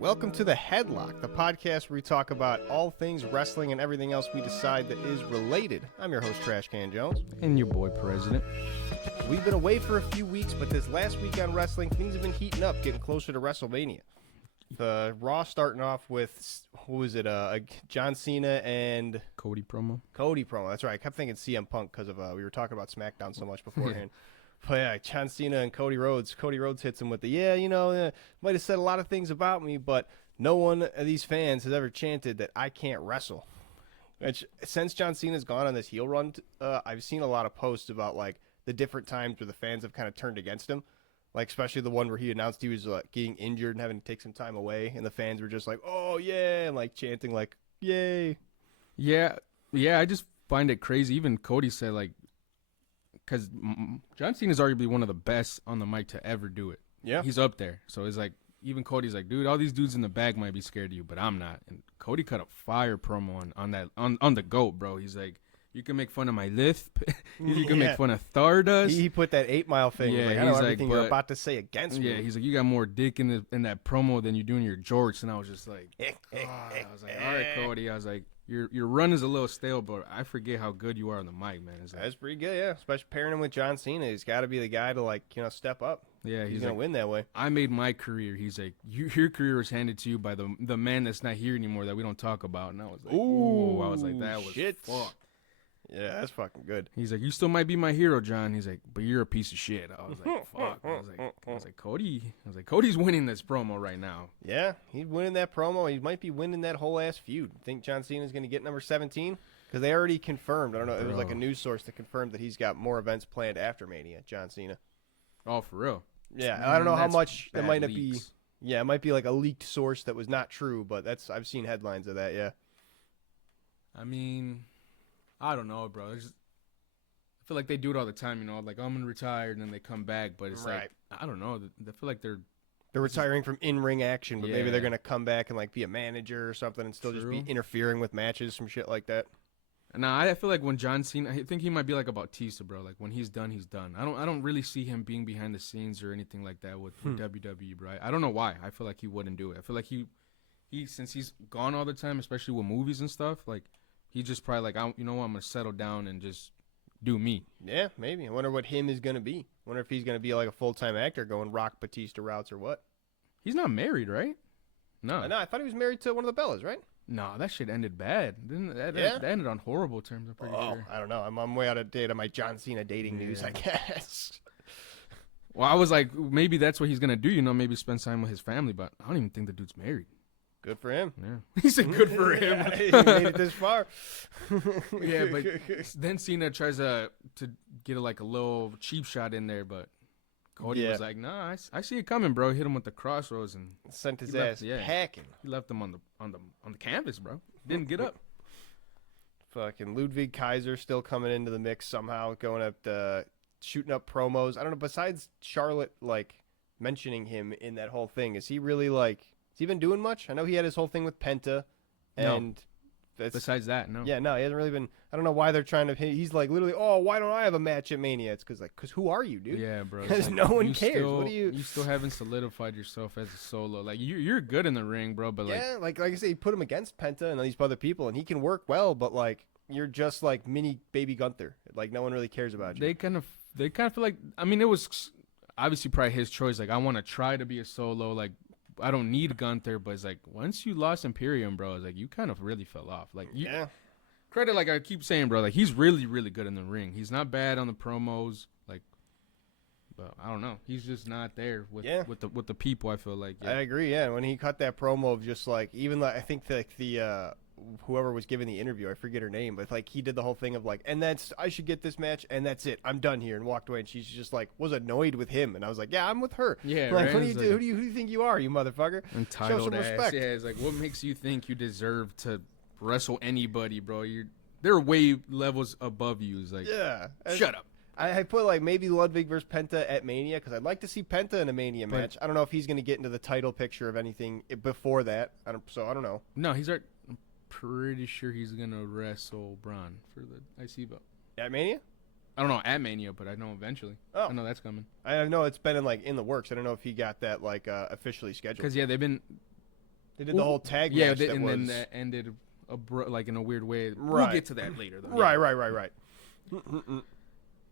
Welcome to the HeadLock, the podcast where we talk about all things wrestling and everything else we decide that is related. I'm your host, Trash Can Jones. And your boy, President. We've been away for a few weeks, but this last week on wrestling, things have been heating up, getting closer to WrestleMania. The Raw starting off with, who was it, John Cena and... Cody promo. That's right. I kept thinking CM Punk because of we were talking about SmackDown so much beforehand. But yeah, John Cena and Cody Rhodes. Cody Rhodes hits him with the, might have said a lot of things about me, but no one of these fans has ever chanted that I can't wrestle. Which, since John Cena's gone on this heel run, I've seen a lot of posts about, like, the different times where the fans have kind of turned against him. Like, especially the one where he announced he was getting injured and having to take some time away, and the fans were just like, oh, yeah, and, like, chanting, like, yay. Yeah, I just find it crazy. Even Cody said, like, because John Cena is arguably one of the best on the mic to ever do it. Yeah. He's up there. So it's like, even Cody's like, dude, all these dudes in the back might be scared of you, but I'm not. And Cody cut a fire promo on the GOAT, bro. He's like, you can make fun of my lisp. You can make fun of Stardust. He put that 8 Mile thing. Yeah, like, I know everything you're about to say against me. Yeah, he's like, you got more dick in that promo than you do in your jorts. And I was just like, I was like, all right, Cody. I was like, your run is a little stale, but I forget how good you are on the mic, man. Like, that's pretty good, yeah. Especially pairing him with John Cena. He's got to be the guy to, like, step up. Yeah, he's going to win that way. I made my career. He's like, your career was handed to you by the man that's not here anymore that we don't talk about. And I was like, ooh, I was like, that was shit. Fuck. Yeah, that's fucking good. He's like, you still might be my hero, John. He's like, but you're a piece of shit. I was like, fuck. I was like, Cody's winning this promo right now. Yeah, he's winning that promo. He might be winning that whole ass feud. Think John Cena's going to get number 17? Because they already confirmed. I don't know. It was like a news source that confirmed that he's got more events planned after Mania, John Cena. Oh, for real? Yeah, I don't know how much. It might not be. Yeah, it might be like a leaked source that was not true, but I've seen headlines of that, yeah. I mean, I don't know, bro. I feel like they do it all the time, like, I'm going to retire, and then they come back. But it's like, I don't know. I feel like they're retiring from in-ring action, but maybe they're going to come back and, like, be a manager or something and still just be interfering with matches, some shit like that. Nah, I feel like when John Cena, I think he might be like a Bautista, bro. Like, when he's done, he's done. I don't really see him being behind the scenes or anything like that with WWE, bro. I don't know why. I feel like he wouldn't do it. I feel like he since he's gone all the time, especially with movies and stuff, like, he just probably like, I'm going to settle down and just do me. Yeah, maybe. I wonder what him is going to be. I wonder if he's going to be like a full-time actor going Rock Batista routes or what. He's not married, right? No. No, I thought he was married to one of the Bellas, right? No, that shit ended bad. That ended on horrible terms, I'm pretty sure. I don't know. I'm way out of date on my John Cena dating news, I guess. Well, I was like, maybe that's what he's going to do, maybe spend time with his family, but I don't even think the dude's married. Good for him. Yeah. He said good for him. He made it this far. Yeah, but then Cena tries to get a little cheap shot in there, but Cody was like, nah, I see it coming, bro. Hit him with the crossroads and sent his ass packing. He left him on the canvas, bro. Didn't get up. Fucking Ludwig Kaiser still coming into the mix somehow, going up shooting up promos. I don't know, besides Charlotte, like, mentioning him in that whole thing, is he really, like, has he been doing much? I know he had his whole thing with Penta, and besides that, no. Yeah, no, he hasn't really been. I don't know why they're trying to. He's like literally, oh, why don't I have a match at Mania? It's because who are you, dude? Yeah, bro. Because no one cares. What do you? You still haven't solidified yourself as a solo. Like you're good in the ring, bro. But like I said, you put him against Penta and all these other people, and he can work well. But like you're just like mini baby Gunther. Like no one really cares about you. They kind of feel like. I mean, it was obviously probably his choice. Like I want to try to be a solo. Like. I don't need Gunther, but it's like once you lost Imperium, bro, it's like you kind of really fell off. Like credit, like I keep saying, bro, like he's really, really good in the ring. He's not bad on the promos, like, but I don't know. He's just not there with the people. I feel like I agree. Yeah, when he cut that promo of just like even like I think like the whoever was giving the interview, I forget her name, but like he did the whole thing of like, and that's I should get this match, and that's it. I'm done here, and walked away. And she's just like was annoyed with him, and I was like, yeah, I'm with her. Yeah, like right? What do you do? Who do you think you are, you motherfucker? Entitled Show some respect. Yeah, it's like what makes you think you deserve to wrestle anybody, bro? They're way levels above you. It's like shut up. I put like maybe Ludwig versus Penta at Mania because I'd like to see Penta in a Mania match. I don't know if he's going to get into the title picture of anything before that. I don't know. No, he's I'm pretty sure he's going to wrestle Braun for the IC belt. At Mania? I don't know at Mania, but I know eventually. Oh. I know that's coming. I know it's been in the works. I don't know if he got that officially scheduled. Because they've been They did the whole tag yeah, match. then that ended like in a weird way. We'll get to that later, though. Right.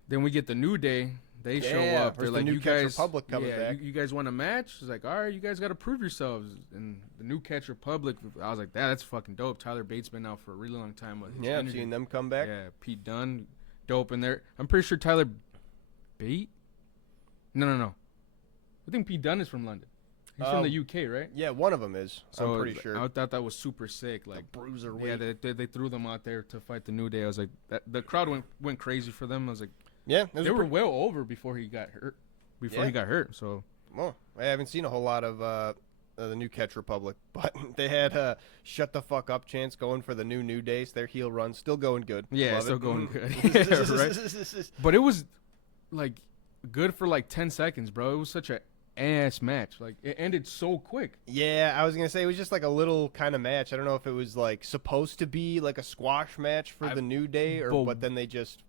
Then we get the New Day. They show up. They're like, you guys, Republic coming back. You guys want a match? It's like, all right, you guys got to prove yourselves. And the New Catch Republic, I was like, that's fucking dope. Tyler Bates been out for a really long time. I'm seeing them come back. Yeah, Pete Dunne, dope in there. I'm pretty sure Tyler Bate? No. I think Pete Dunne is from London. He's from the UK, right? Yeah, one of them is. So I'm pretty sure. I thought that was super sick. Like the bruiser. Yeah, they threw them out there to fight the New Day. I was like, the crowd went crazy for them. I was like, yeah, they were well over before he got hurt. He got hurt, so. Well, I haven't seen a whole lot of the New Catch Republic, but they had shut the fuck up chance going for the New Days. Their heel run still going good. Yeah, still going good. Yeah, right. But it was like good for like 10 seconds, bro. It was such a ass match. Like it ended so quick. Yeah, I was gonna say it was just like a little kind of match. I don't know if it was like supposed to be like a squash match for the New Day, but then they just.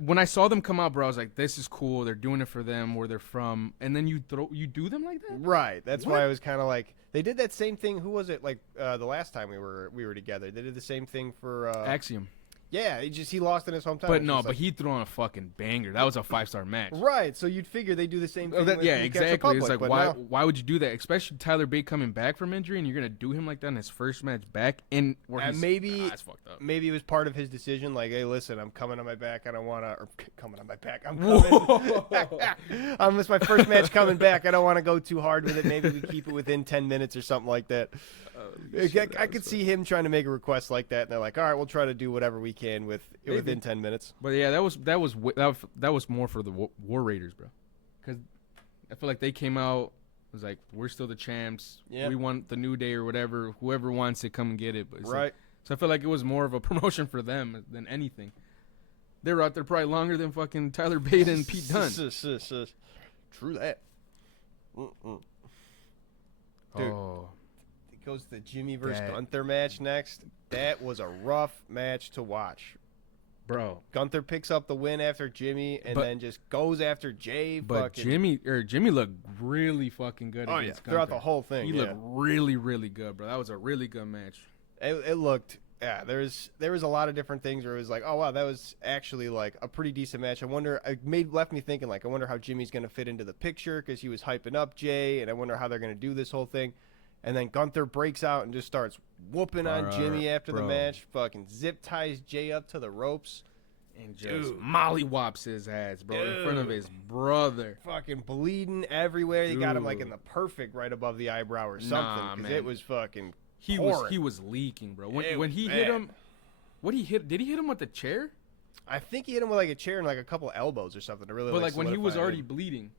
When I saw them come out, bro, I was like, "This is cool. They're doing it for them, where they're from." And then you do them like that, right? That's why I was kind of like, they did that same thing. Who was it? Like the last time we were together, they did the same thing for Axiom. Yeah, he lost in his hometown. But he threw on a fucking banger. That was a 5-star match. Right, so you'd figure they do the same thing. Yeah, exactly. It's like, why would you do that? Especially Tyler Bate coming back from injury, and you're going to do him like that in his first match back? And maybe that's fucked up. Maybe it was part of his decision, like, hey, listen, I'm coming on my back. I don't want to, or coming on my back. I'm coming. It's my first match coming back. I don't want to go too hard with it. Maybe we keep it within 10 minutes or something like that. I could see him trying to make a request like that, and they're like, all right, we'll try to do whatever we can within 10 minutes. But yeah, that was more for the War Raiders, bro, because I feel like they came out, was like, we're still the champs. Yeah. We want the New Day or whatever. Whoever wants it, come and get it. But right. Like, so I feel like it was more of a promotion for them than anything. They were out there probably longer than fucking Tyler Bate and Pete Dunne. True that. Dude. Oh. Goes to the Jimmy versus Gunther match next. That was a rough match to watch, bro. Gunther picks up the win after Jimmy, and then just goes after Jay. But Jimmy looked really fucking good against Gunther. Throughout the whole thing. He looked really, really good, bro. That was a really good match. It looked. Yeah, there was a lot of different things where it was like, oh wow, that was actually like a pretty decent match. I wonder, left me thinking, like, I wonder how Jimmy's gonna fit into the picture, because he was hyping up Jay, and I wonder how they're gonna do this whole thing. And then Gunther breaks out and just starts whooping on Jimmy after the match. Fucking zip ties Jay up to the ropes. And just mollywops his ass, bro, in front of his brother. Fucking bleeding everywhere. They got him like in the perfect right above the eyebrow or something. Because it was fucking He was leaking, bro. When he hit him, did he hit him with the chair? I think he hit him with like a chair and like a couple elbows or something to really. But like when he was already bleeding.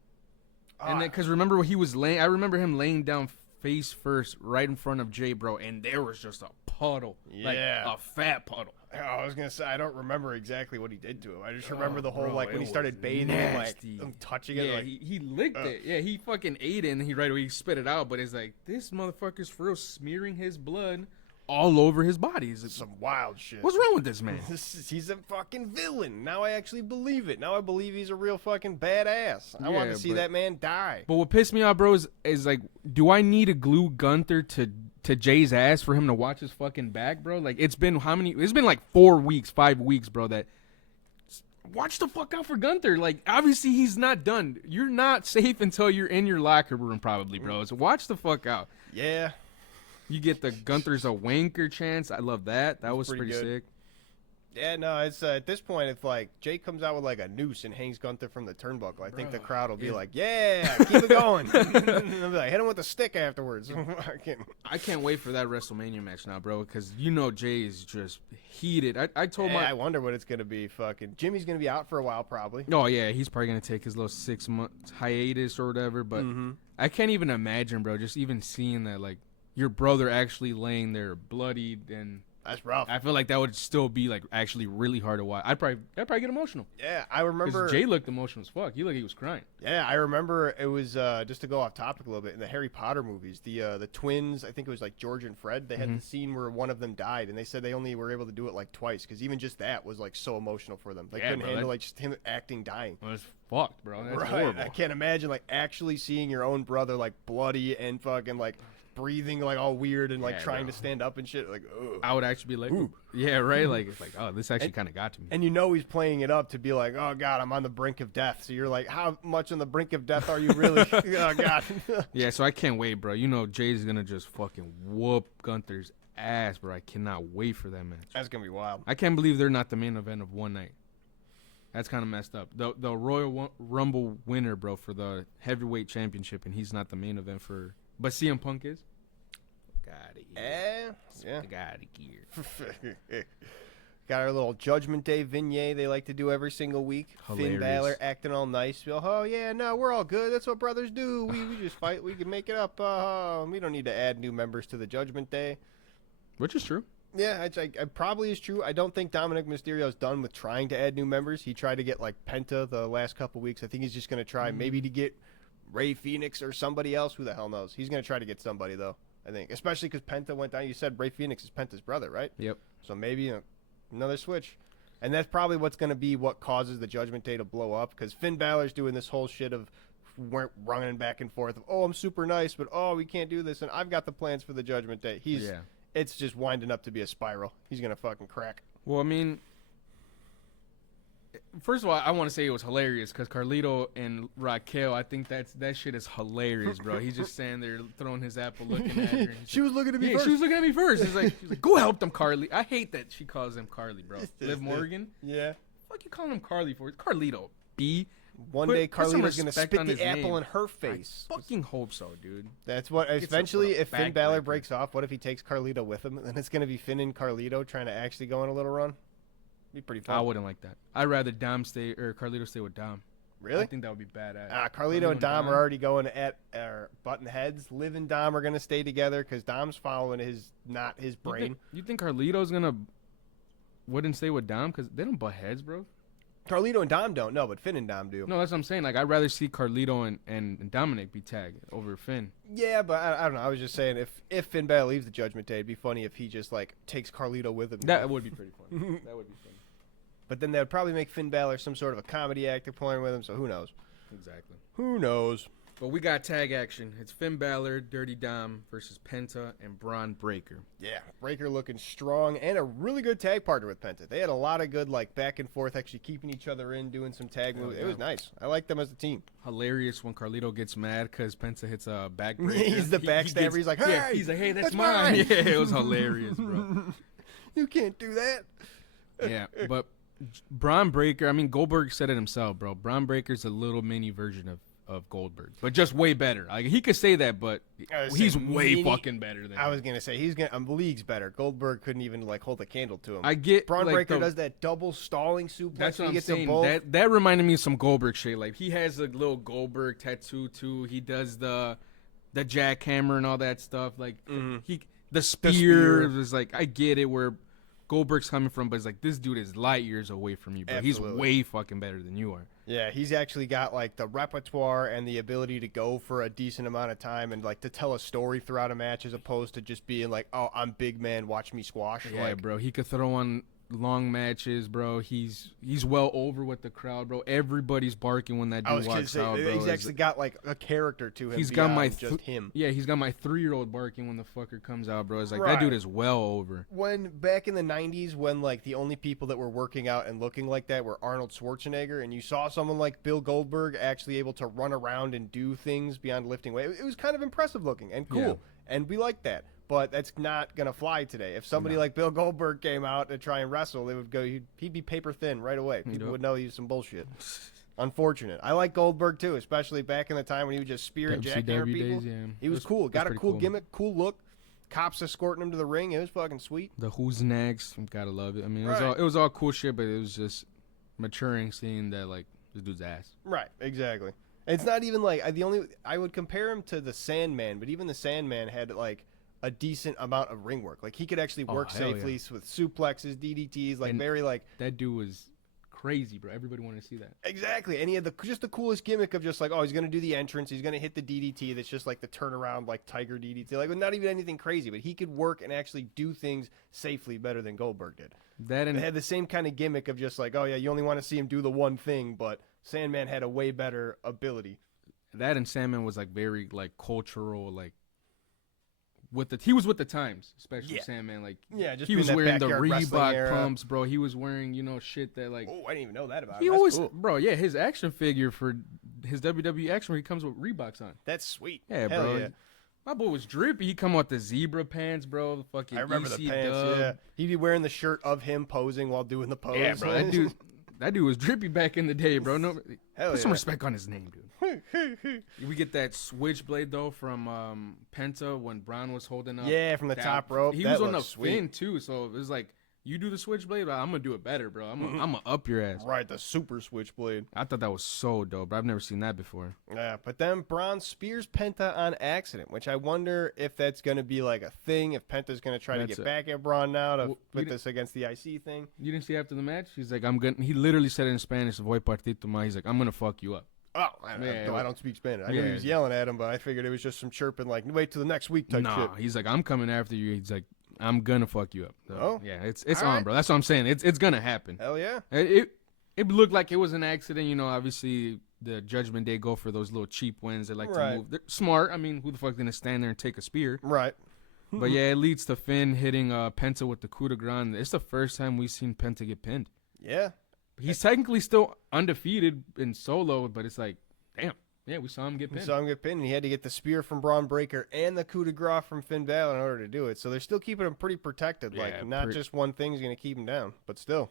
And then, because remember he was laying, I remember him laying down face first right in front of Jay, bro, and there was just a puddle, like a fat puddle. I was gonna say, I don't remember exactly what he did to him. I just remember the whole like when he started bathing, like touching it. Yeah, he licked it. Yeah, he fucking ate it, and he right away he spit it out. But it's like, this motherfucker's for real smearing his blood all over his body. It's some wild shit. What's wrong with this man? He's a fucking villain. Now I actually believe it. Now I believe he's a real fucking badass. I want to see that man die. But what pissed me off, bro, is like, do I need to glue Gunther to Jay's ass for him to watch his fucking back, bro? Like, it's been like 5 weeks, bro, that watch the fuck out for Gunther. Like, obviously he's not done. You're not safe until you're in your locker room, probably, bro. So watch the fuck out. Yeah. You get the Gunther's a wanker chance. I love that. That was pretty sick. Yeah, no, it's at this point, if like Jay comes out with like a noose and hangs Gunther from the turnbuckle, I think the crowd will be like, "Yeah, keep it going." And they'll be like, "Hit him with a stick afterwards." I can't wait for that WrestleMania match now, bro, because you know Jay is just heated. I wonder what it's gonna be. Fucking Jimmy's gonna be out for a while, probably. Oh yeah, he's probably gonna take his little 6 month hiatus or whatever. But I can't even imagine, bro, just even seeing that, like, your brother actually laying there bloodied, and that's rough. I feel like that would still be like actually really hard to watch. I'd probably get emotional. Yeah, I remember Jay looked emotional as fuck. He looked like he was crying. Yeah, I remember it was just to go off topic a little bit, in the Harry Potter movies, the twins, I think it was like George and Fred, they had the scene where one of them died, and they said they only were able to do it like twice, because even just that was like so emotional for them. They couldn't handle like just him acting dying. Well, it's fucked, bro. That's horrible. I can't imagine like actually seeing your own brother like bloody and fucking like breathing like all weird and like Yeah, trying bro. to stand up and shit. Like, ugh. I would actually be like, Ooh. yeah, right. Like, it's like, oh, this actually kind of got to me. And you know he's playing it up to be like, oh God, I'm on the brink of death. So you're like, how much on the brink of death are you really? Oh God. Yeah, so I can't wait, bro. You know Jay's gonna just fucking whoop Gunther's ass, bro. I cannot wait for that match. That's gonna be wild. I can't believe they're not the main event of one night. That's kind of messed up. The Royal Rumble winner, bro, for the heavyweight championship, and he's not the main event for. But CM Punk is. Yeah. Got it gear. Got our little Judgment Day vignette they like to do every single week. Hilarious. Finn Balor acting all nice. Oh, yeah, no, we're all good. That's what brothers do. We just fight. We can make it up. We don't need to add new members to the Judgment Day. Which is true. Yeah, it probably is true. I don't think Dominic Mysterio's done with trying to add new members. He tried to get, like, Penta the last couple weeks. I think he's just going to try maybe to get Rey Fenix or somebody else. Who the hell knows? He's going to try to get somebody, though, I think. Especially because Penta went down. You said Rey Fenix is Penta's brother, right? Yep. So maybe another switch. And that's probably what's going to be what causes the Judgment Day to blow up, because Finn Balor's doing this whole shit of running back and forth of, oh, I'm super nice, but, oh, we can't do this, and I've got the plans for the Judgment Day. It's just winding up to be a spiral. He's going to fucking crack. Well, I mean, first of all, I want to say it was hilarious because Carlito and Raquel, I think that shit is hilarious, bro. He's just standing there throwing his apple, looking at her. She was looking at me yeah, first. she was looking at me first. She's like, go help them, Carly. I hate that she calls him Carly, bro. Liv Morgan. Yeah. What you calling him Carly for? It's Carlito. B. One day Carlito's going to spit the apple in her face. I fucking hope so, dude. That's what eventually, if Finn Balor breaks off, what if he takes Carlito with him? Then it's going to be Finn and Carlito trying to actually go on a little run. Be pretty fun. I wouldn't like that. I'd rather Carlito stay with Dom. Really? I think that would be badass. Carlito and Dom are already going at button heads. Liv and Dom are going to stay together because Dom's following not his brain. You think Carlito's wouldn't stay with Dom because they don't butt heads, bro? Carlito and Dom don't, no, but Finn and Dom do. No, that's what I'm saying. Like, I'd rather see Carlito and Dominic be tagged over Finn. Yeah, but I don't know. I was just saying, if Finn Balor leaves the Judgment Day, it'd be funny if he just, like, takes Carlito with him. That would be pretty funny. That would be funny. But then that would probably make Finn Balor some sort of a comedy actor playing with him, so who knows? Exactly. Who knows? But we got tag action. It's Finn Balor, Dirty Dom versus Penta and Braun Breaker. Yeah, Breaker looking strong and a really good tag partner with Penta. They had a lot of good, like, back and forth, actually keeping each other in, doing some tag moves. It was nice. I like them as a team. Hilarious when Carlito gets mad because Penta hits a back breaker. He's the backstabber. He's like, hey! Yeah, he's like, hey, that's mine. Yeah, it was hilarious, bro. You can't do that. Yeah, but Braun Breaker, I mean, Goldberg said it himself, bro. Braun Breaker's a little mini version of Goldberg, but just way better. Like, he could say that, but he's way fucking better than I was gonna say he's gonna leagues better. Goldberg couldn't even like hold a candle to him. I get Braun Breaker does that double stalling suplex. That's what I'm saying. That reminded me of some Goldberg shit. Like, he has a little Goldberg tattoo too. He does the jackhammer and all that stuff. Like the spear is like, I get it where Goldberg's coming from, but it's like, this dude is light years away from you, bro. Absolutely. He's way fucking better than you are. Yeah, he's actually got like the repertoire and the ability to go for a decent amount of time and like to tell a story throughout a match as opposed to just being like, oh, I'm big man, watch me squash. Yeah, like, bro. He could throw on long matches, bro. He's well over with the crowd, bro. Everybody's barking when that dude walks out, bro. He's actually got like a character to him. He's got my just him. Yeah, he's got my 3-year-old barking when the fucker comes out, bro. It's like, right. That dude is well over. When back in the 90s, when like the only people that were working out and looking like that were Arnold Schwarzenegger, and you saw someone like Bill Goldberg actually able to run around and do things beyond lifting weight, it was kind of impressive looking and cool, and we liked that. But that's not going to fly today. If somebody like Bill Goldberg came out to try and wrestle, they would go. He'd be paper thin right away. People would know he was some bullshit. Unfortunate. I like Goldberg too, especially back in the time when he would just spear and jackhammer people. Days, yeah. He was cool. Got a cool gimmick, cool look. Cops escorting him to the ring. It was fucking sweet. The who's next? Gotta love it. I mean, it was all cool shit, but it was just maturing seeing that like this dude's ass. Right. Exactly. It's not even like I would compare him to the Sandman, but even the Sandman had like a decent amount of ring work. Like, he could actually work safely with suplexes, DDTs, like, and very, like... That dude was crazy, bro. Everybody wanted to see that. Exactly. And he had just the coolest gimmick of just, like, oh, he's going to do the entrance, he's going to hit the DDT that's just, like, the turnaround, like, Tiger DDT. Like, not even anything crazy, but he could work and actually do things safely better than Goldberg did. They had the same kind of gimmick of just, like, oh, yeah, you only want to see him do the one thing, but Sandman had a way better ability. That and Sandman was, like, very, like, cultural, like, he was with the times, especially Yeah. Sandman. Like, just he was being that wearing the backyard wrestling Reebok era. pumps, bro. He was wearing, shit that like. Oh, I didn't even know that about He him. always, That's cool. bro. Yeah, his action figure for his WWE action where he comes with Reeboks on. That's sweet. Yeah, Hell bro. Yeah. My boy was drippy. He come with the zebra pants, bro. The fucking I remember EC the pants. dub. Yeah, he'd be wearing the shirt of him posing while doing the pose. Yeah, bro. That dude was drippy back in the day, bro. No, put some respect on his name, dude. We get that switchblade though from Penta when Braun was holding up. Yeah, from the top rope. He was on the fin too, so it was like, you do the switchblade, I'm gonna do it better, bro. I'm gonna up your ass. Right, the super switchblade. I thought that was so dope, but I've never seen that before. Yeah, but then Braun spears Penta on accident, which I wonder if that's gonna be like a thing. If Penta's gonna try to get back at Braun now to put this against the IC thing. You didn't see after the match? He's like, he literally said it in Spanish, "Voy partito más." He's like, I'm gonna fuck you up. Oh, I don't speak Spanish. I knew he was yelling at him, but I figured it was just some chirping, like, wait till the next week type shit. He's like, I'm coming after you. He's like, I'm gonna fuck you up. So, yeah, it's on, right, bro. That's what I'm saying. It's gonna happen. Hell yeah. It looked like it was an accident. Obviously the Judgment Day go for those little cheap wins. They like to move. They're smart. I mean, who the fuck gonna stand there and take a spear? Right. But yeah, it leads to Finn hitting Penta with the coup de grace. It's the first time we've seen Penta get pinned. Yeah. He's technically still undefeated in solo, but it's like, damn. Yeah, we saw him get pinned. And he had to get the spear from Braun Breaker and the coup de grace from Finn Balor in order to do it. So they're still keeping him pretty protected. Yeah, like, not just one thing's going to keep him down. But still,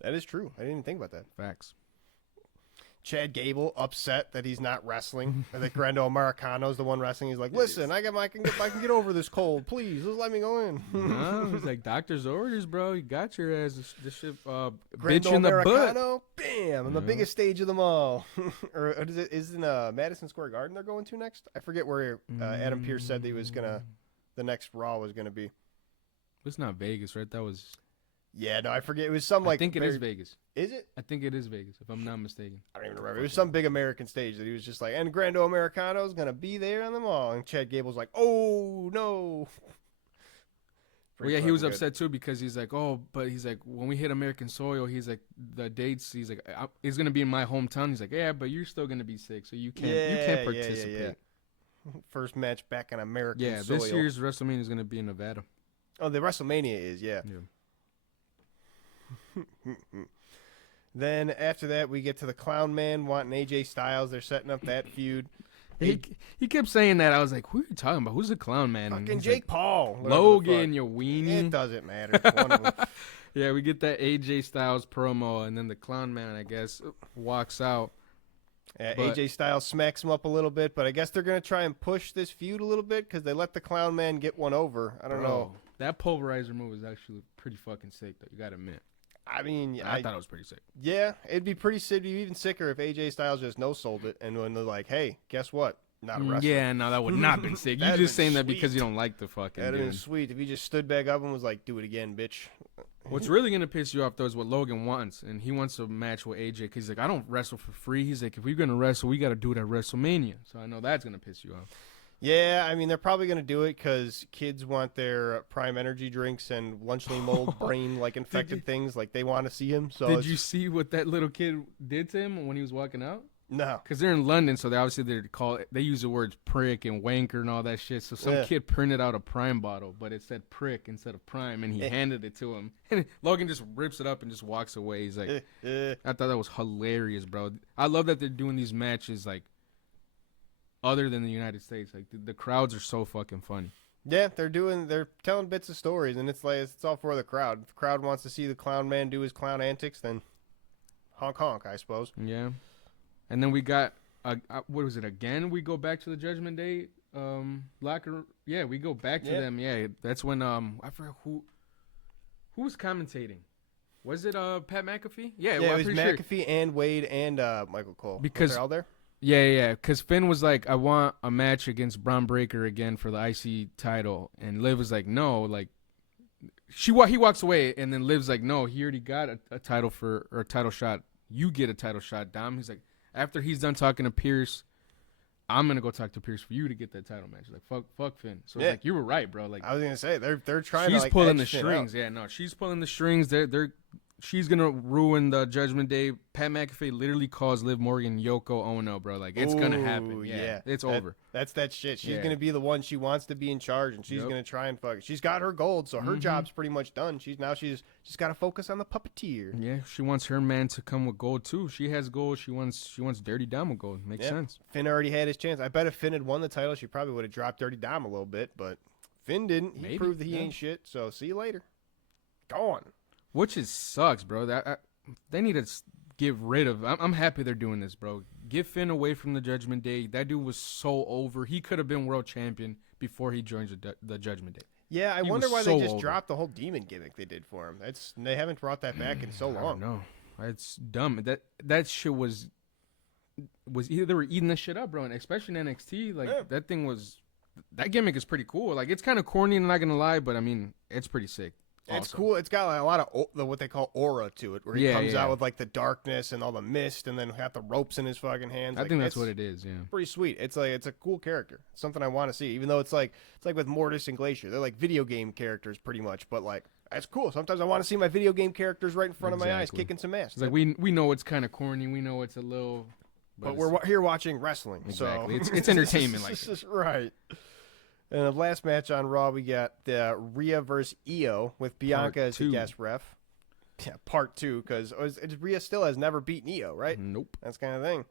that is true. I didn't even think about that. Facts. Chad Gable upset that he's not wrestling. Or that Grando Americano's the one wrestling. He's like, listen, I can get over this cold. Please, just let me go in. No, he's like, doctor's orders, bro. You got your ass. This shit, bitch Grando in the Americano, bam, on the biggest stage of them all. Or is it in Madison Square Garden they're going to next? I forget where Adam Pearce said that he was the next Raw was gonna be. It's not Vegas, right? That was. Yeah, no, I forget. It was some like. I think it is Vegas. Is it? I think it is Vegas, if I'm not mistaken. I don't even remember. It was some big American stage that he was just like, and Grando Americano's gonna be there on them all. And Chad Gable's like, oh no. Well, yeah, he was upset too because he's like, but he's like, when we hit American soil, he's like, the dates, he's like, it's gonna be in my hometown. He's like, yeah, but you're still gonna be sick, so you can't participate. Yeah. First match back on American soil. Yeah, this year's WrestleMania is gonna be in Nevada. Oh, the WrestleMania is, yeah. Then after that, we get to the Clown Man wanting AJ Styles. They're setting up that feud. He kept saying that. I was like, who are you talking about? Who's the Clown Man? Fucking Jake like, Paul. Logan, you weenie. It doesn't matter. One of them. Yeah, we get that AJ Styles promo, and then the Clown Man, I guess, walks out. Yeah, AJ Styles smacks him up a little bit, but I guess they're going to try and push this feud a little bit because they let the Clown Man get one over. I don't know. That pulverizer move is actually pretty fucking sick, though. You got to admit. I mean, I thought it was pretty sick. Yeah, it'd be pretty sick, even sicker if AJ Styles just no-sold it, and when they're like, hey, guess what? Not a wrestler. Yeah, no, that would not have been sick. You just saying that because you don't like the fucking That'd have been sweet if he just stood back up and was like, do it again, bitch. What's really going to piss you off, though, is what Logan wants, and he wants a match with AJ because he's like, I don't wrestle for free. He's like, if we're going to wrestle, we got to do it at WrestleMania. So I know that's going to piss you off. Yeah, I mean, they're probably going to do it because kids want their Prime Energy drinks and lunchly mold brain, like, infected things. Like, they want to see him. So did you see what that little kid did to him when he was walking out? No. Because they're in London, so they use the words prick and wanker and all that shit. So some kid printed out a Prime bottle, but it said prick instead of Prime, and he handed it to him. And Logan just rips it up and just walks away. He's like, I thought that was hilarious, bro. I love that they're doing these matches, like, other than the United States. Like, the crowds are so fucking funny. Yeah, they're telling bits of stories, and it's like, it's all for the crowd. If the crowd wants to see the Clown Man do his clown antics, then honk honk, I suppose. Yeah. And then we got, what was it, again? We go back to the Judgment Day locker. Yeah, we go back to them. Yeah, that's when, I forgot who was commentating. Was it Pat McAfee? Yeah, it was McAfee and Wade and Michael Cole. Because they're all there? Yeah, because Finn was like, I want a match against Braun Breaker again for the IC title. And Liv was like, no, like, he walks away, and then Liv's like, no, he already got a title a title shot. You get a title shot, Dom. He's like, after he's done talking to Pierce, I'm gonna go talk to Pierce for you to get that title match. Like, fuck Finn. So it's like, you were right, bro. Like, I was gonna say they're trying. She's to, like, pulling edge the Finn strings. out. Yeah, no, she's pulling the strings. They're she's gonna ruin the Judgment Day. Pat McAfee literally calls Liv Morgan Yoko Ono, bro. Like it's gonna happen. Yeah, it's over. That's that shit. She's gonna be the one. She wants to be in charge, and she's gonna try and fuck. She's got her gold, so her job's pretty much done. She's just got to focus on the puppeteer. Yeah, she wants her man to come with gold too. She has gold. She wants Dirty Dom with gold. Makes sense. Finn already had his chance. I bet if Finn had won the title, she probably would have dropped Dirty Dom a little bit, but Finn didn't. He proved that he ain't shit. So see you later. Gone. Which sucks, bro. They need to get rid of. I'm happy they're doing this, bro. Get Finn away from the Judgment Day. That dude was so over. He could have been world champion before he joined the Judgment Day. Yeah, I wonder why they just dropped the whole demon gimmick they did for him. They haven't brought that back in so long. No, it's dumb. That shit was either they were eating this shit up, bro, and especially in NXT. Like that gimmick is pretty cool. Like it's kind of corny, I'm not gonna lie, but I mean it's pretty sick. It's cool. It's got like a lot of what they call aura to it, where he comes out with like the darkness and all the mist, and then have the ropes in his fucking hands. I think that's what it is. Yeah, pretty sweet. It's a cool character. It's something I want to see. Even though it's like with Mortis and Glacier, they're like video game characters pretty much. But like that's cool. Sometimes I want to see my video game characters right in front of my eyes, kicking some ass. It's like we know it's kind of corny. We know it's a little, but we're here watching wrestling. Exactly. So it's entertainment. Like right. And the last match on Raw, we got Rhea versus Io with Bianca as the guest ref. Yeah, part 2, because Rhea still has never beaten Io, right? Nope. That's kind of thing.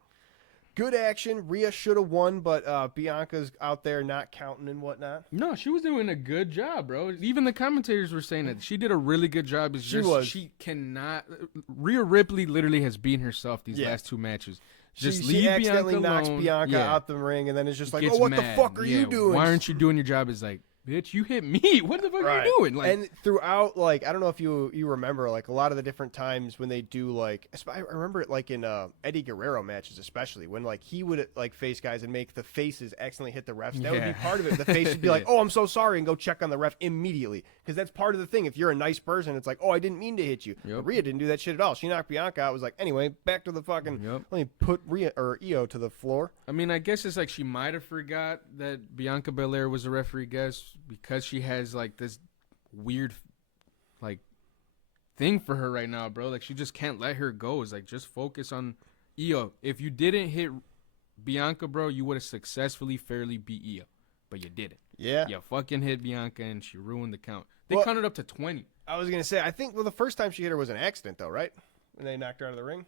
Good action. Rhea should have won, but Bianca's out there not counting and whatnot. No, she was doing a good job, bro. Even the commentators were saying that she did a really good job. She cannot. Rhea Ripley literally has beaten herself these last 2 matches. She accidentally knocks Bianca out the ring, and then it's just like, oh, what the fuck are you doing? Why aren't you doing your job? It's like, bitch, you hit me. What the fuck are you doing? Like, and throughout, like, I don't know if you remember, like, a lot of the different times when they do, like, I remember it, like, in Eddie Guerrero matches, especially, when, like, he would, like, face guys and make the faces accidentally hit the refs. That would be part of it. The face would be like, oh, I'm so sorry, and go check on the ref immediately. Because that's part of the thing. If you're a nice person, it's like, oh, I didn't mean to hit you. But Rhea didn't do that shit at all. She knocked Bianca out. It was like, anyway, back to the fucking, let me put Io to the floor. I mean, I guess it's like she might have forgot that Bianca Belair was a referee guest because she has like this weird like thing for her right now, bro. Like she just can't let her go. It's like just focus on Io. If you didn't hit Bianca, bro, you would have successfully fairly beat Io, but you didn't. Yeah, you fucking hit Bianca and she ruined the count. They counted up to 20. I was gonna say, I think the first time she hit her was an accident though, right? When they knocked her out of the ring.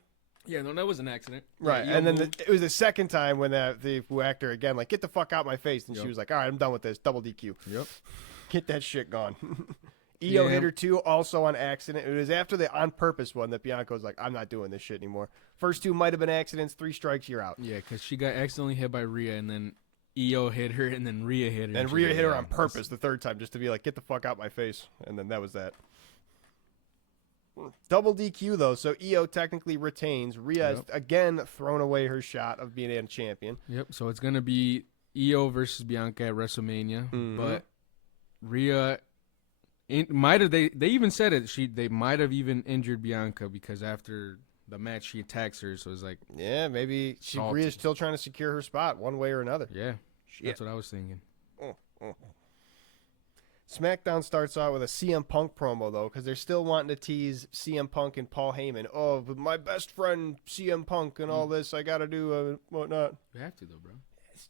Yeah, no, that was an accident. Right, and then it was the second time when the whacked her again, like, get the fuck out my face, and she was like, all right, I'm done with this, double DQ. Yep. Get that shit gone. Io hit her too, also on accident. It was after the on purpose one that Bianca was like, I'm not doing this shit anymore. First 2 might have been accidents, 3 strikes, you're out. Yeah, because she got accidentally hit by Rhea, and then Io hit her, and then Rhea hit her. And Rhea hit her on purpose the third time, just to be like, get the fuck out my face. And then that was that. Double DQ, though, so Io technically retains. Rhea has, again, thrown away her shot of being a champion. Yep, so it's going to be Io versus Bianca at WrestleMania. But Rhea, might have they even said it. They might have even injured Bianca because after the match, she attacks her. So it's like... Yeah, maybe Rhea's still trying to secure her spot one way or another. Yeah, that's what I was thinking. SmackDown starts out with a CM Punk promo, though, because they're still wanting to tease CM Punk and Paul Heyman. Oh, but my best friend CM Punk and all this, I got to do whatnot. You have to, though, bro.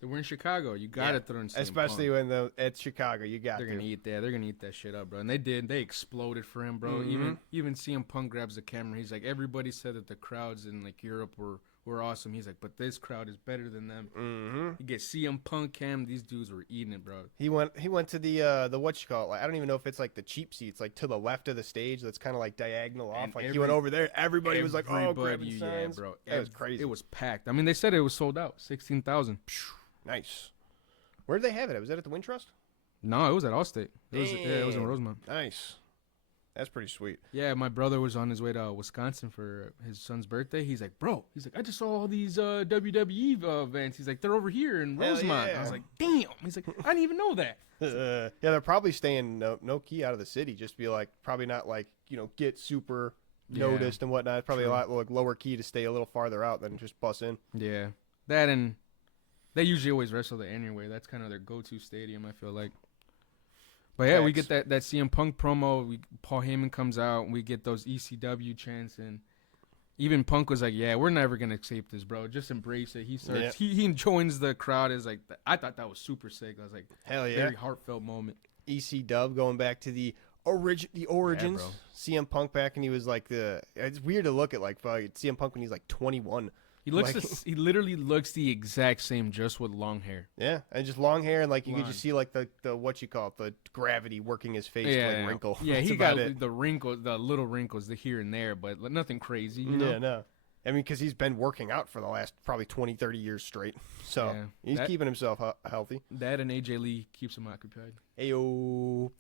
We're in Chicago. You got to throw in CM especially Punk. when it's Chicago. You got They're going to eat that. They're going to eat that shit up, bro. And they did. They exploded for him, bro. Even CM Punk grabs the camera. He's like, everybody said that the crowds in, like, Europe were awesome. He's like, but this crowd is better than them. You get CM Punk cam. These dudes were eating it, bro. He went to the what you call it? Like, I don't even know if it's like the cheap seats, like to the left of the stage. That's kind of like diagonal off. Like he went over there. Everybody was like, oh, grabbing signs. Bro. That was crazy. It was packed. I mean, they said it was sold out. 16,000. Nice. Where did they have it? Was that at the Wintrust? No, it was at Allstate. It was in Rosemont. Nice. That's pretty sweet. Yeah, my brother was on his way to Wisconsin for his son's birthday. He's like, bro, I just saw all these WWE events. He's like, they're over here in Rosemont. Yeah. I was like, damn. He's like, I didn't even know that. Yeah, they're probably staying no key out of the city. Just be like, probably not like, get super noticed and whatnot. It's probably a lot like lower key to stay a little farther out than just bus in. Yeah. That, and they usually always wrestle there anyway. That's kind of their go-to stadium, I feel like. But yeah, we get that CM Punk promo. Paul Heyman comes out. We get those ECW chants, and even Punk was like, "Yeah, we're never gonna accept this, bro. Just embrace it." He starts. He joins the crowd. Is like, I thought that was super sick. I was like, hell yeah, very heartfelt moment. ECW going back to the origins. Yeah, CM Punk back, and he was like it's weird to look at like CM Punk when he's like 21. He looks. He literally looks the exact same, just with long hair. Yeah, and just long hair, and like you could just see like the what you call it, the gravity working his face to like wrinkle. Yeah, he got the wrinkles, the little wrinkles, the here and there, but nothing crazy. You know? Yeah, no. I mean, because he's been working out for the last probably 20, 30 years straight, so he's keeping himself healthy. That and AJ Lee keeps him occupied. Ayo,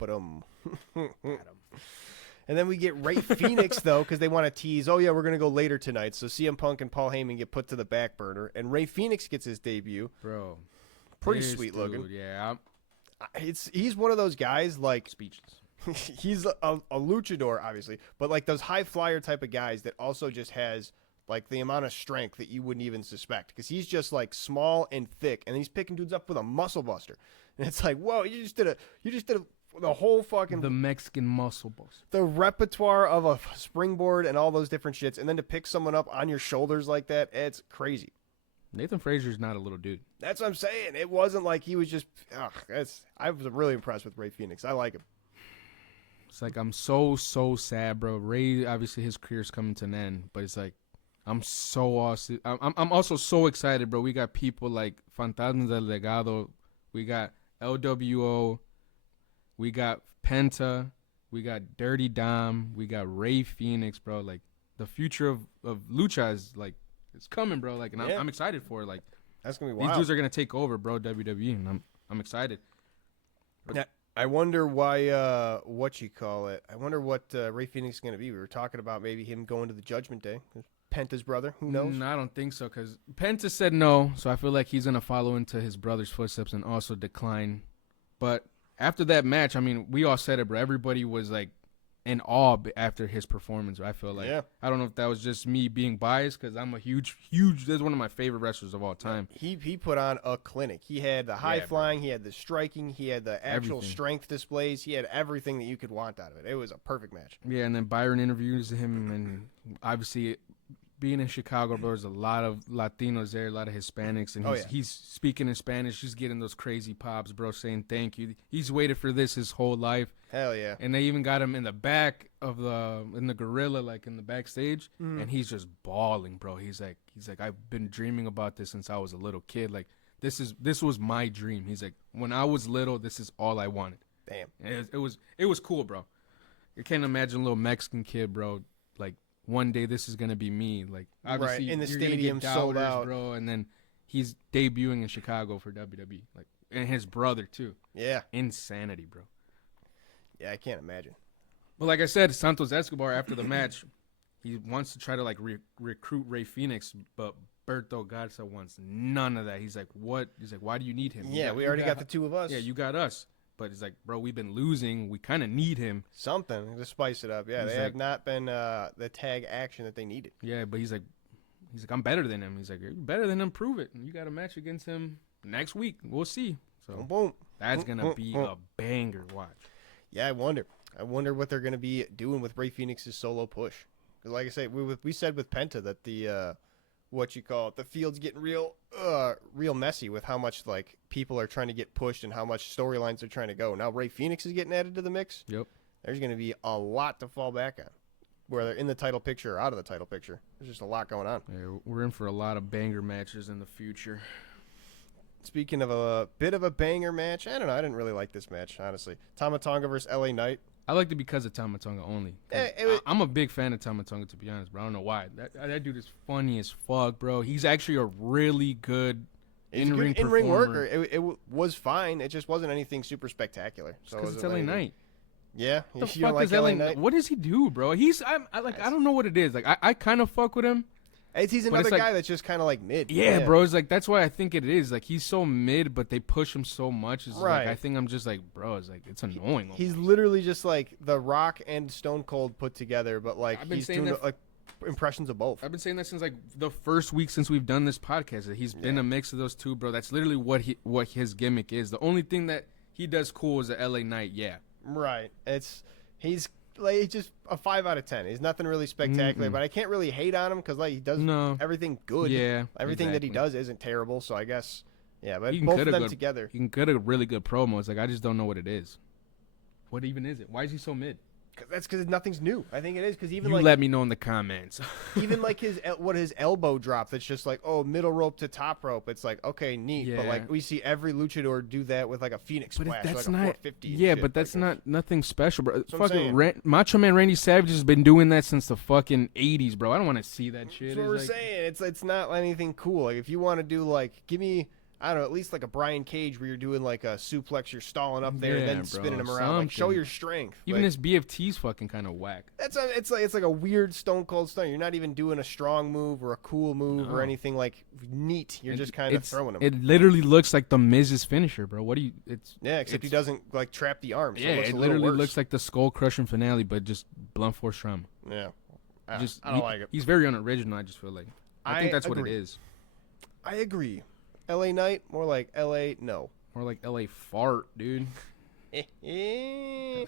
And then we get Ray Phoenix, though, because they want to tease, oh, yeah, we're going to go later tonight. So CM Punk and Paul Heyman get put to the back burner. And Ray Phoenix gets his debut. Bro. Pretty sweet looking. Yeah. He's one of those guys, like... Speechless. He's a luchador, obviously. But, like, those high flyer type of guys that also just has, like, the amount of strength that you wouldn't even suspect. Because he's just, like, small and thick. And he's picking dudes up with a muscle buster. And it's like, whoa, you just did a the whole fucking... The Mexican muscle bus. The repertoire of a springboard and all those different shits. And then to pick someone up on your shoulders like that, it's crazy. Nathan Frazier's not a little dude. That's what I'm saying. It wasn't like he was just... I was really impressed with Ray Phoenix. I like him. It's like, I'm so sad, bro. Ray, obviously, his career's coming to an end. But it's like, I'm so awesome. I'm also so excited, bro. We got people like Fantasmas del Legado. We got LWO. We got Penta, we got Dirty Dom, we got Ray Phoenix, bro. Like, the future of Lucha is, like, it's coming, bro. Like, and I'm excited for it. Like, that's going to be wild. These dudes are going to take over, bro, WWE, and I'm excited. Yeah, I wonder why, what you call it. I wonder what Ray Phoenix is going to be. We were talking about maybe him going to the Judgment Day. Penta's brother, who knows? No, I don't think so, because Penta said no, so I feel like he's going to follow into his brother's footsteps and also decline. But... after that match, I mean, we all said it, bro. Everybody was, like, in awe after his performance, I feel like. Yeah. I don't know if that was just me being biased, because I'm a huge, that's one of my favorite wrestlers of all time. He put on a clinic. He had the high flying, he had the striking, he had the actual strength displays. He had everything that you could want out of it. It was a perfect match. Yeah, and then Byron interviews him, and obviously... being in Chicago, bro, there's a lot of Latinos there, a lot of Hispanics, and he's speaking in Spanish, just getting those crazy pops, bro, saying thank you. He's waited for this his whole life. Hell yeah. And they even got him in the back of in the gorilla, like in the backstage, and he's just bawling, bro. He's like, I've been dreaming about this since I was a little kid. Like, this was my dream. He's like, when I was little, this is all I wanted. Damn. And it was cool, bro. You can't imagine a little Mexican kid, bro, like, one day this is gonna be me, like obviously in the you're stadium, gonna get sold out, bro. And then he's debuting in Chicago for WWE, like, and his brother too. Yeah, insanity, bro. Yeah, I can't imagine. But like I said, Santos Escobar after the match, he wants to try to like recruit Ray Phoenix, but Berto Garza wants none of that. He's like, what? He's like, why do you need him? Yeah, we already got the two of us. Yeah, you got us. But it's like, bro, we've been losing. We kind of need him. Something to spice it up. Yeah, they have not been the tag action that they needed. Yeah, but he's like, I'm better than him. He's like, you're better than him. Prove it. And you got a match against him next week. We'll see. So boom. That's going to be a banger watch. Yeah, I wonder what they're going to be doing with Ray Phoenix's solo push. Because like I say, we said with Penta that the the field's getting real messy with how much like people are trying to get pushed and how much storylines they're trying to go. Now Ray Phoenix is getting added to the mix. Yep. There's going to be a lot to fall back on, whether in the title picture or out of the title picture. There's just a lot going on. Yeah, we're in for a lot of banger matches in the future. Speaking of a bit of a banger match, I don't know. I didn't really like this match, honestly. Tama Tonga versus LA Knight. I liked it because of Tama Tonga only. I'm a big fan of Tama Tonga, to be honest, bro. I don't know why. That dude is funny as fuck, bro. He's actually a really good in-ring worker. It was fine. It just wasn't anything super spectacular. Because it's LA Knight. Yeah. What the fuck is LA Knight? What does he do, bro? I don't know what it is. Like, I kind of fuck with him. He's another guy that's just kind of like mid. Yeah, bro. It's like, that's why I think it is. Like, he's so mid, but they push him so much. It's like, I think I'm just like, bro, it's like, it's annoying. He's literally just like The Rock and Stone Cold put together, but like he's doing like impressions of both. I've been saying that since like the first week since we've done this podcast. That he's been a mix of those two, bro. That's literally what his gimmick is. The only thing that he does cool as a LA Knight, yeah. Right. He's just a 5 out of 10. He's nothing really spectacular, but I can't really hate on him because he does everything good. Yeah, everything that he does isn't terrible. So I guess but you can both of them together, you can cut a really good promo. It's like I just don't know what it is. What even is it? Why is he so mid? That's because nothing's new. I think it is because even you let me know in the comments. Even like his elbow drop, that's just like middle rope to top rope. It's like okay, neat, but like we see every luchador do that with like a Phoenix splash, that's like not, a 450. Yeah, but that's not nothing special, bro. Fucking Macho Man Randy Savage has been doing that since the fucking 80s, bro. I don't want to see that shit. That's what we're saying. It's not anything cool. Like if you want to do like, give me. I don't know, at least like a Brian Cage where you're doing like a suplex, you're stalling up there and then spinning him around. Like show your strength. Even this BFT's fucking kind of whack. It's like a weird Stone Cold Stunner. You're not even doing a strong move or a cool move or anything like neat. You're just kind of throwing him. It literally looks like the Miz's finisher, bro. What do you? Except he doesn't like trap the arms. Yeah, it literally looks like the Skull Crushing finale, but just blunt force trauma. Yeah, I don't like it. He's very unoriginal. I just feel like I think that's what it is. I agree. LA Knight, more like LA no. More like LA fart, dude. Oh my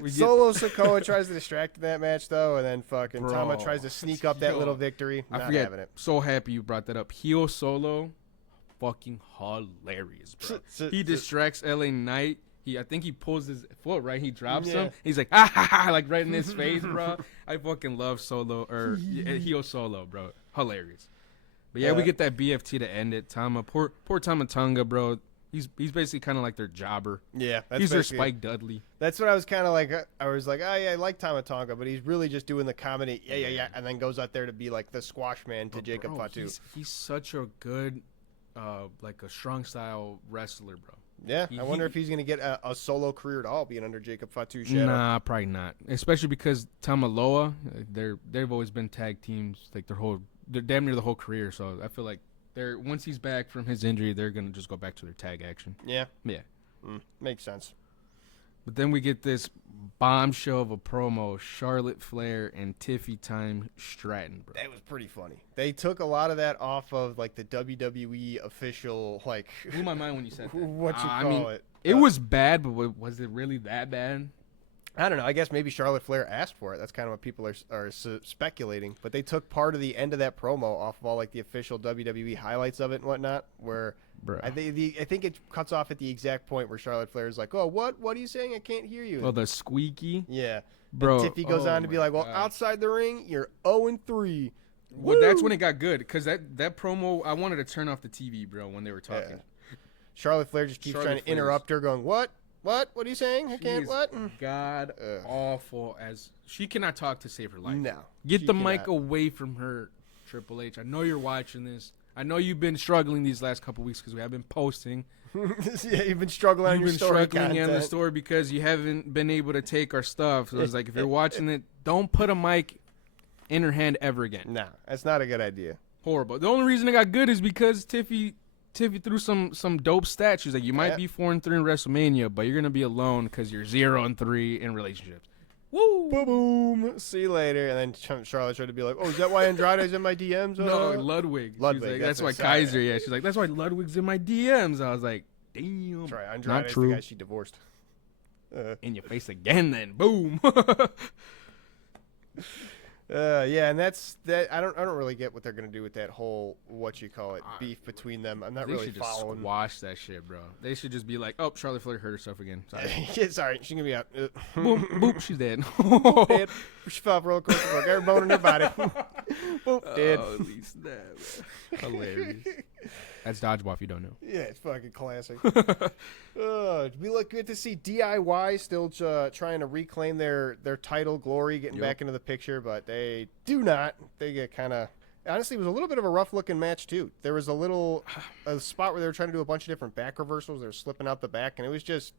God. Solo Sikoa tries to distract in that match though, and then fucking Tama tries to sneak up that little victory. Not having it. So happy you brought that up. Heel Solo, fucking hilarious, bro. He distracts LA Knight. I think he pulls his foot, right? He drops him. He's like, ah, ha, ha, like right in his face, bro. I fucking love Solo, or Heel Solo, bro. Hilarious. But yeah, we get that BFT to end it. Poor Tama Tonga, bro. He's basically kind of like their jobber. Yeah, he's their Spike Dudley. That's what I was kind of like. I was like, oh yeah, I like Tama Tonga, but he's really just doing the comedy, yeah, and then goes out there to be like the squash man to Jacob Fatu. He's such a good, like a strong style wrestler, bro. Yeah, I wonder if he's gonna get a solo career at all, being under Jacob Fatu's shadow. Nah, probably not. Especially because Tamaloa, they've always been tag teams like they're damn near the whole career. So I feel like once he's back from his injury, they're gonna just go back to their tag action. Yeah. Makes sense. But then we get this bombshell of a promo: Charlotte Flair and Tiffy Time Stratton, bro. That was pretty funny. They took a lot of that off of like the WWE official, like. Blew my mind when you said that. What you call it? It was bad, but was it really that bad? I don't know. I guess maybe Charlotte Flair asked for it. That's kind of what people are speculating. But they took part of the end of that promo off of all like the official WWE highlights of it and whatnot. Where I think it cuts off at the exact point where Charlotte Flair is like, "Oh, what are you saying? I can't hear you." Oh, the squeaky. Yeah, bro. And Tiffy goes on to be like, "Well, outside the ring, you're 0-3." Well, that's when it got good because that promo, I wanted to turn off the TV, bro, when they were talking. Yeah. Charlotte Flair just keeps trying to interrupt her, going, "What? What? What are you saying? I can't. What?" God awful as she cannot talk to save her life. No, get the mic away from her, Triple H. I know you're watching this. I know you've been struggling these last couple weeks because we have been posting. Yeah, you've been struggling on your story. You've been struggling on the story because you haven't been able to take our stuff. So it's like, if you're watching it, don't put a mic in her hand ever again. No, that's not a good idea. Horrible. The only reason it got good is because Tiffy threw some dope stats. She's like, you might be 4-3 in WrestleMania, but you're gonna be alone because you're 0-3 in relationships. Woo! Boom! See you later. And then Charlotte tried to be like, "Oh, is that why Andrade's in my DMs?" No, Ludwig. She's like, that's why Kaiser. Yeah, she's like, that's why Ludwig's in my DMs. I was like, damn. That's right. Andrade's the guy she divorced. In your face again, then boom. Yeah, and that's that. I don't really get what they're gonna do with that whole beef between them. I'm not really following. Just squash that shit, bro. They should just be like, "Oh, Charlotte Flair hurt herself again. Sorry, sorry, she's gonna be out. Boom, boop, she's dead. Boop, dead. She fell off a roller coaster, broke every bone in her body. Boop, dead. Oh, at least that. Hilarious. That's dodgeball if you don't know. Yeah, it's fucking classic. We look good to see DIY still trying to reclaim their title glory, getting back into the picture, but they do not. They get kind of... Honestly, it was a little bit of a rough-looking match, too. There was a spot where they were trying to do a bunch of different back reversals. They were slipping out the back, and it was just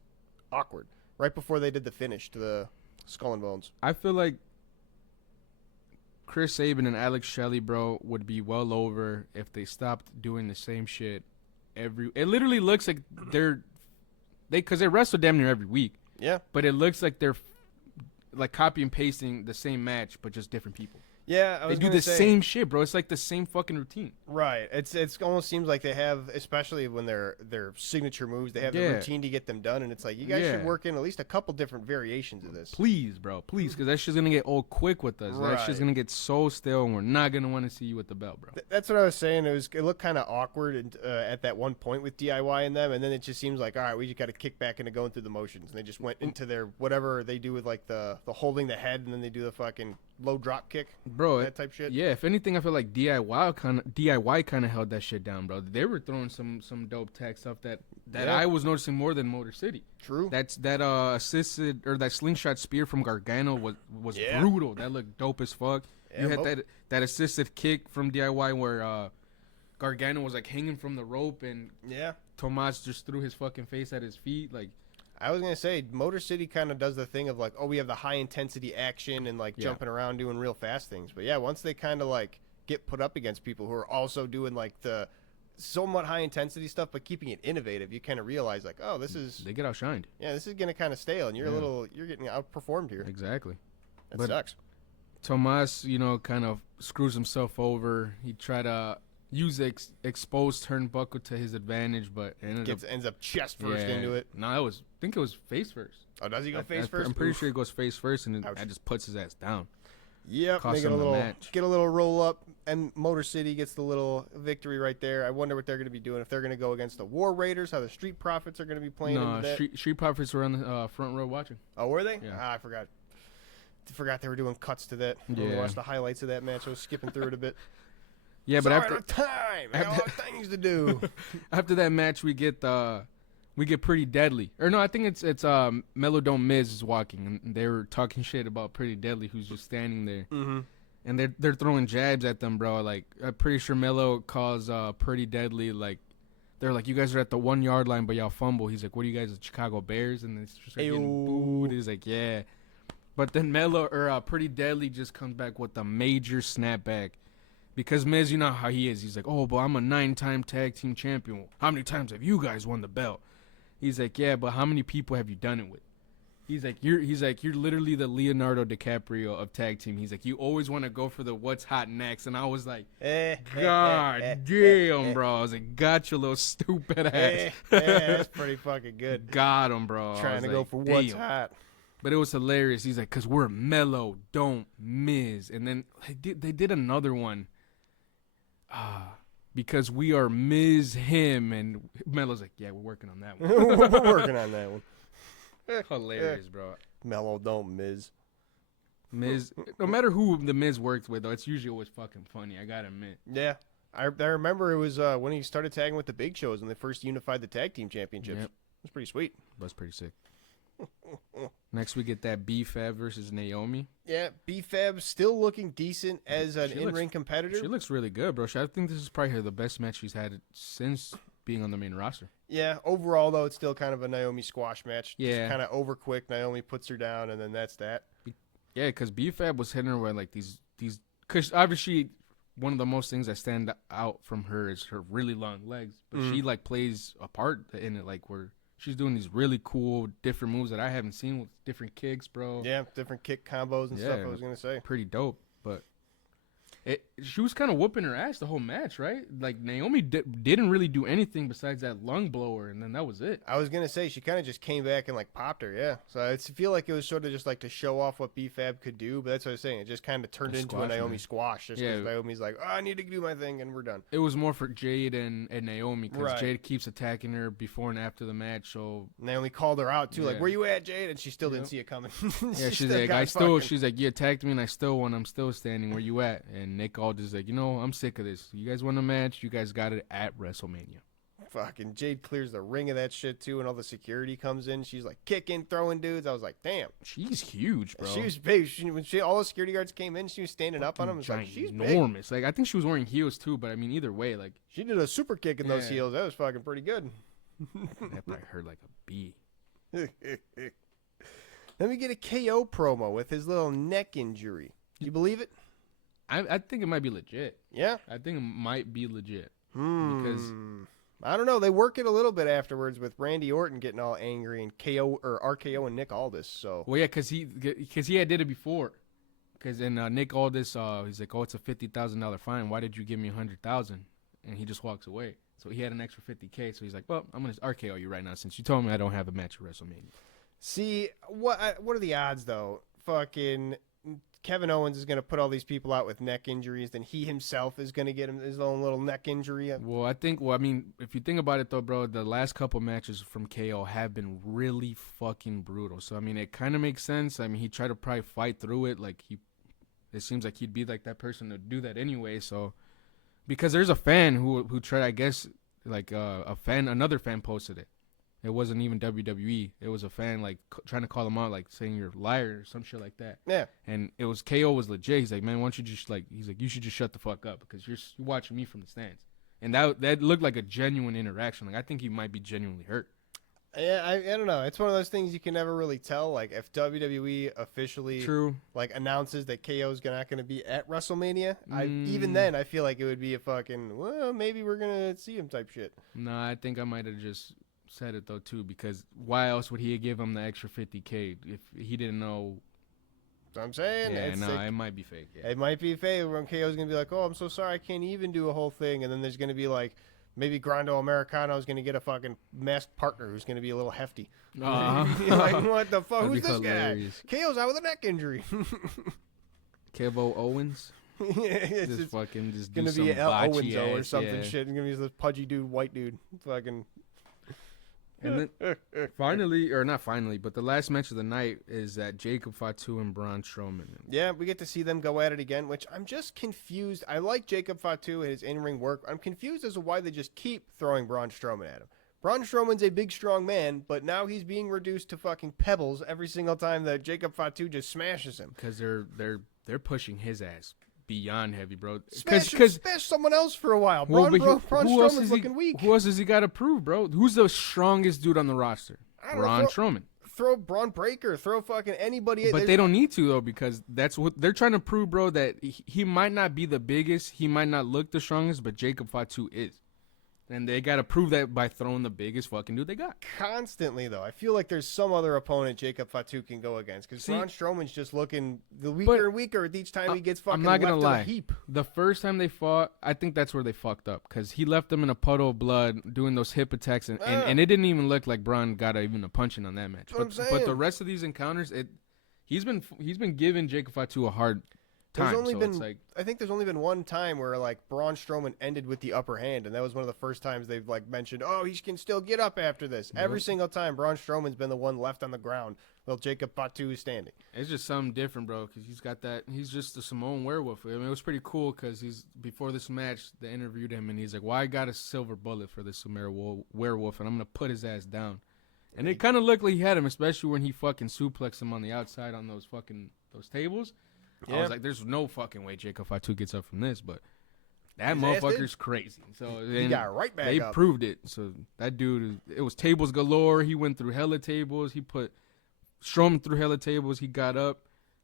awkward. Right before they did the finish to the Skull and Bones. I feel like Chris Sabin and Alex Shelley, bro, would be well over if they stopped doing the same shit it literally looks like because they wrestle damn near every week. Yeah. But it looks like they're like copy and pasting the same match, but just different people. Yeah, I They was do gonna the say, same shit, bro. It's like the same fucking routine. Right. It's almost seems like they have, especially when their signature moves, they have the routine to get them done, and it's like you guys should work in at least a couple different variations of this. Please, bro, please, because that shit's gonna get old quick with us. Right. That shit's gonna get so stale, and we're not gonna want to see you with the belt, bro. That's what I was saying. It looked kind of awkward at that one point with DIY and them, and then it just seems like, all right, we just got to kick back into going through the motions, and they just went into their whatever they do with like the holding the head, and then they do the fucking low drop kick, bro. That type shit. Yeah, if anything, I feel like DIY kind of held that shit down, bro. They were throwing some dope tech stuff that I was noticing more than Motor City. True. That assisted or that slingshot spear from Gargano was brutal. That looked dope as fuck. Yeah, you had that assisted kick from DIY where Gargano was like hanging from the rope and Tomas just threw his fucking face at his feet. Like, I was gonna say, Motor City kind of does the thing of like, oh, we have the high intensity action and like jumping around doing real fast things. But yeah, once they kind of like get put up against people who are also doing like the somewhat high intensity stuff, but keeping it innovative, you kind of realize like, oh, they get outshined. Yeah, this is gonna kind of stale, and you're getting outperformed here. Exactly. That sucks. Tomas, kind of screws himself over. He tried to use the exposed turnbuckle to his advantage, but ends up chest first into it. No, I think it was face first. Oh, does he go face first? I'm pretty sure he goes face first, and that just puts his ass down. Yep, get a little roll up, and Motor City gets the little victory right there. I wonder what they're going to be doing, if they're going to go against the War Raiders, how the Street Profits are going to be playing into that. Street Profits were on the front row watching. Oh, were they? Yeah. I forgot they were doing cuts to that. Yeah. I watched the highlights of that match. I was skipping through it a bit. Yeah, but after time, I got a lot of things to do. After that match, we get Pretty Deadly. Or no, I think it's Melodome Miz is walking, and they were talking shit about Pretty Deadly, who's just standing there. Mm-hmm. And they're throwing jabs at them, bro. Like, I'm pretty sure Melo calls Pretty Deadly, like, they're like, you guys are at the 1 yard line, but y'all fumble. He's like, what are you guys, the Chicago Bears? And it's just like getting booed. He's like, yeah. But then Pretty Deadly just comes back with a major snapback. Because Miz, you know how he is. He's like, oh, but I'm a 9-time tag team champion. How many times have you guys won the belt? He's like, yeah, but how many people have you done it with? He's like, you're literally the Leonardo DiCaprio of tag team. He's like, you always want to go for the what's hot next. And I was like, God damn, bro. I was like, got your little stupid ass. That's pretty fucking good. Got him, bro. Trying to go for what's hot. But it was hilarious. He's like, because we're mellow, don't Miz. And then they did another one. Because we are Miz him. And Melo's like, yeah, we're working on that one. We're working on that one. Hilarious, bro. Mellow, don't Miz. Miz, no matter who the Miz worked with, though, it's usually always fucking funny. I gotta admit. Yeah. I remember it was when he started tagging with the Big Shows when they first unified the tag team championships. Yep. It was pretty sweet. That's pretty sick. Next, we get that B-Fab versus Naomi. Yeah, B-Fab still looking decent as an in-ring competitor. She looks really good, bro. I think this is probably the best match she's had since being on the main roster. Yeah, overall, though, it's still kind of a Naomi squash match. Yeah. Just kind of over quick. Naomi puts her down, and then that's that. Yeah, because B-Fab was hitting her with, like, these because obviously one of the most things that stand out from her is her really long legs. But she, like, plays a part in it, like, where she's doing these really cool, different moves that I haven't seen with different kicks, bro. Yeah, different kick combos and stuff, I was going to say. Pretty dope, but she was kind of whooping her ass the whole match, right? Like, Naomi didn't really do anything besides that lung blower, and then that was it. I was going to say, she kind of just came back and, like, popped her, yeah. So I feel like it was sort of just, like, to show off what B-Fab could do, but that's what I was saying. It just kind of turned into a Naomi squash, just because Naomi's like, oh, I need to do my thing, and we're done. It was more for Jade and Naomi, because Jade keeps attacking her before and after the match, so... Naomi called her out, too, like, where you at, Jade? And she still didn't see it coming. She's like, you attacked me, and I still won. I'm still standing. Where you at? And Nick Aldis is like, I'm sick of this. You guys won a match. You guys got it at WrestleMania. Fucking Jade clears the ring of that shit, too, and all the security comes in. She's, like, kicking, throwing dudes. I was like, damn. She's huge, bro. She was big. When all the security guards came in, she was standing up on them. It's like, she's enormous. Like, I think she was wearing heels, too, but, I mean, either way, like... She did a super kick in those heels. That was fucking pretty good. That probably hurt like a bee. Let me get a KO promo with his little neck injury. You believe it? I think it might be legit. Yeah? I think it might be legit. Because I don't know. They work it a little bit afterwards with Randy Orton getting all angry and KO or RKO and Nick Aldis. So well, yeah, because he did it before Because then Nick Aldis, he's like, oh, it's a $50,000 fine. Why did you give me $100,000? And he just walks away. So he had an extra $50K. So he's like, well, I'm gonna RKO you right now since you told me I don't have a match at WrestleMania. See, what are the odds though? Fucking Kevin Owens is gonna put all these people out with neck injuries, then he himself is gonna get his own little neck injury. Well, I mean, if you think about it though, bro, the last couple matches from KO have been really fucking brutal. So I mean, it kind of makes sense. I mean, he tried to probably fight through it. Like it seems like he'd be like that person to do that anyway. So because there's a fan who tried, I guess, like another fan posted it. It wasn't even WWE. It was a fan like trying to call him out, like saying you're a liar or some shit like that. Yeah. And it was KO was legit. He's like, man, why don't you just he's like, you should just shut the fuck up because you're watching me from the stands. And that looked like a genuine interaction. Like I think he might be genuinely hurt. Yeah, I don't know. It's one of those things you can never really tell. Like if WWE officially like announces that KO's not going to be at WrestleMania, even then I feel like it would be a fucking well maybe we're gonna see him type shit. No, I think I might have just said it though too because why else would he give him the extra $50K if he didn't know? So I'm saying, it might be fake. Yeah. It might be fake. When KO's gonna be like, oh, I'm so sorry, I can't even do a whole thing, and then there's gonna be like. Maybe Grando Americano is going to get a fucking masked partner who's going to be a little hefty. Like, what the fuck? Who's this hilarious. Guy? KO's out with a neck injury. Kevo Owens? It's just fucking just going to be L. Owenzo or something yeah. shit. It's going to be this pudgy dude, white dude. Fucking. And then finally, or not finally, but the last match of the night is that Jacob Fatu and Braun Strowman. Yeah, we get to see them go at it again, which I'm just confused. I like Jacob Fatu and his in-ring work. I'm confused as to why they just keep throwing Braun Strowman at him. Braun Strowman's a big, strong man, but now he's being reduced to fucking pebbles every single time that Jacob Fatu just smashes him. Because they're pushing his ass beyond heavy, bro. Smash someone else for a while. Braun Strowman's looking weak. Who else has he got to prove, bro? Who's the strongest dude on the roster? Braun Strowman. Throw Braun Breaker. Throw fucking anybody. But they don't need to, though, because that's what they're trying to prove, bro, that he might not be the biggest. He might not look the strongest, but Jacob Fatu is. And they got to prove that by throwing the biggest fucking dude they got. Constantly, though. I feel like there's some other opponent Jacob Fatu can go against. Because Braun Strowman's just looking weaker and weaker each time he gets fucking left in a heap. The first time they fought, I think that's where they fucked up. Because he left them in a puddle of blood doing those hip attacks. And it didn't even look like Braun got even a punch in on that match. But the rest of these encounters, he's been giving Jacob Fatu a hard time. I think there's only been one time where like Braun Strowman ended with the upper hand, and that was one of the first times they've like mentioned, oh, he can still get up after this. Yep. Every single time Braun Strowman's been the one left on the ground while Jacob Fatu is standing. It's just something different, bro, because he's got that. He's just the Samoan werewolf. I mean, it was pretty cool because before this match they interviewed him and he's like, well, I got a silver bullet for this Samoan werewolf and I'm gonna put his ass down. And it kind of looked like he had him, especially when he fucking suplexed him on the outside on those tables. Yeah. I was like, there's no fucking way Jacob Fatu gets up from this, but that motherfucker's crazy. So he got right back up. They proved it. So that dude, it was tables galore. He went through hella tables. He put Strowman through hella tables. He got up.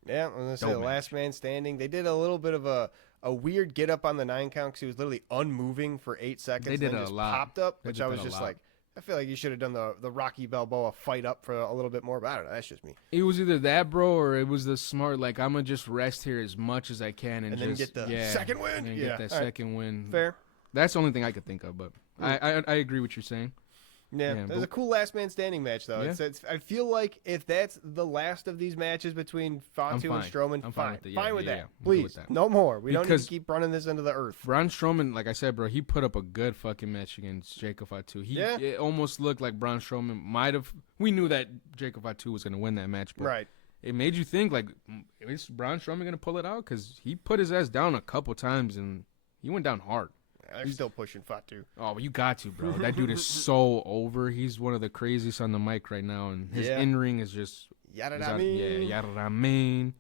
Yeah, I'm going to say the last man standing. They did a little bit of a weird get up on the 9 count because he was literally unmoving for 8 seconds. They did and then just popped up, which I was just like, I feel like you should have done the Rocky Balboa fight up for a little bit more, but I don't know. That's just me. It was either that, bro, or it was the smart, like, I'm going to just rest here as much as I can and then get the second win. And get that second win. Fair. That's the only thing I could think of, but I agree with what you're saying. Yeah, it was a cool last man standing match, though. Yeah. I feel like if that's the last of these matches between Fatu and Strowman, I'm fine. Fine with that. Yeah. Please, no more. We don't need to keep running this into the earth. Braun Strowman, like I said, bro, he put up a good fucking match against Jacob Fatu. It almost looked like Braun Strowman might have. We knew that Jacob Fatu was going to win that match, but it made you think, like, is Braun Strowman going to pull it out? Because he put his ass down a couple times, and he went down hard. I'm still pushing Fatu. Oh, you got to, bro. That dude is so over. He's one of the craziest on the mic right now, and his in-ring is just... Yada mean.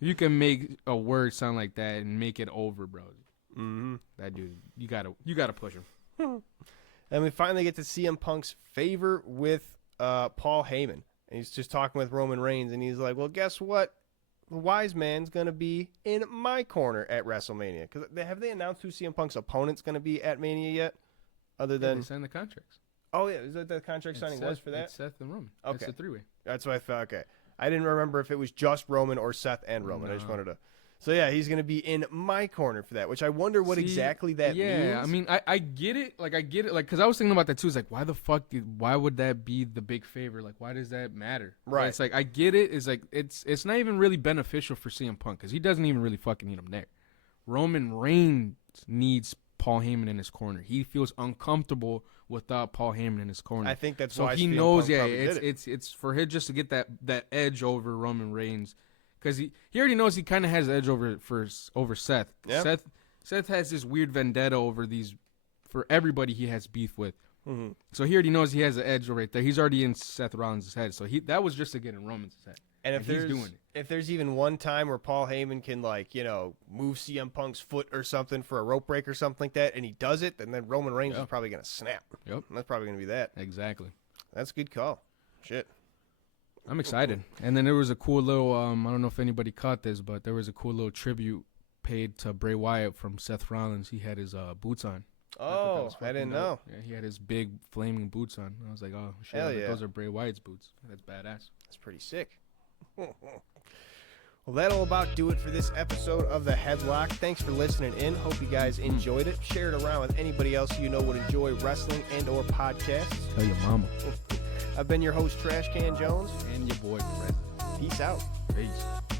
You can make a word sound like that and make it over, bro. Mm-hmm. That dude, you gotta push him. And we finally get to CM Punk's favor with Paul Heyman. And he's just talking with Roman Reigns, and he's like, well, guess what? The wise man's going to be in my corner at WrestleMania. Because have they announced who CM Punk's opponent's going to be at Mania yet? Other than... They signed the contracts. Oh, yeah. Is that the contract signing was for that? It's Seth and Roman. Okay. It's a 3-way. That's what I thought. Okay. I didn't remember if it was just Roman or Seth and Roman. I just wanted to. So, yeah, he's going to be in my corner for that, which I wonder what exactly that means. Yeah, I mean, I get it. Like, because I was thinking about that, too. It's like, why would that be the big favor? Like, why does that matter? Right. It's like, I get it. It's like, it's not even really beneficial for CM Punk because he doesn't even really fucking need him there. Roman Reigns needs Paul Heyman in his corner. He feels uncomfortable without Paul Heyman in his corner. I think that's so why he CM knows. Punk It's for him just to get that edge over Roman Reigns. Because he already knows he kind of has the edge over Seth. Yep. Seth has this weird vendetta for everybody he has beef with. Mm-hmm. So he already knows he has an edge right there. He's already in Seth Rollins' head. So that was just to get in Roman's head. And if he's doing it. If there's even one time where Paul Heyman can, like, move CM Punk's foot or something for a rope break or something like that, and he does it, then Roman Reigns is probably going to snap. Yep. And that's probably going to be that. Exactly. That's a good call. Shit. I'm excited. And then there was a cool little, I don't know if anybody caught this, but there was a cool little tribute paid to Bray Wyatt from Seth Rollins. He had his boots on. Oh, I didn't know. Yeah, he had his big flaming boots on. I was like, oh, shit. Hell yeah. Those are Bray Wyatt's boots. That's badass. That's pretty sick. Well, that'll about do it for this episode of the Headlock. Thanks for listening in. Hope you guys enjoyed it. Share it around with anybody else you know would enjoy wrestling and or podcasts. Tell your mama. I've been your host, Trash Can Jones. And your boy, Fred. Peace out. Peace.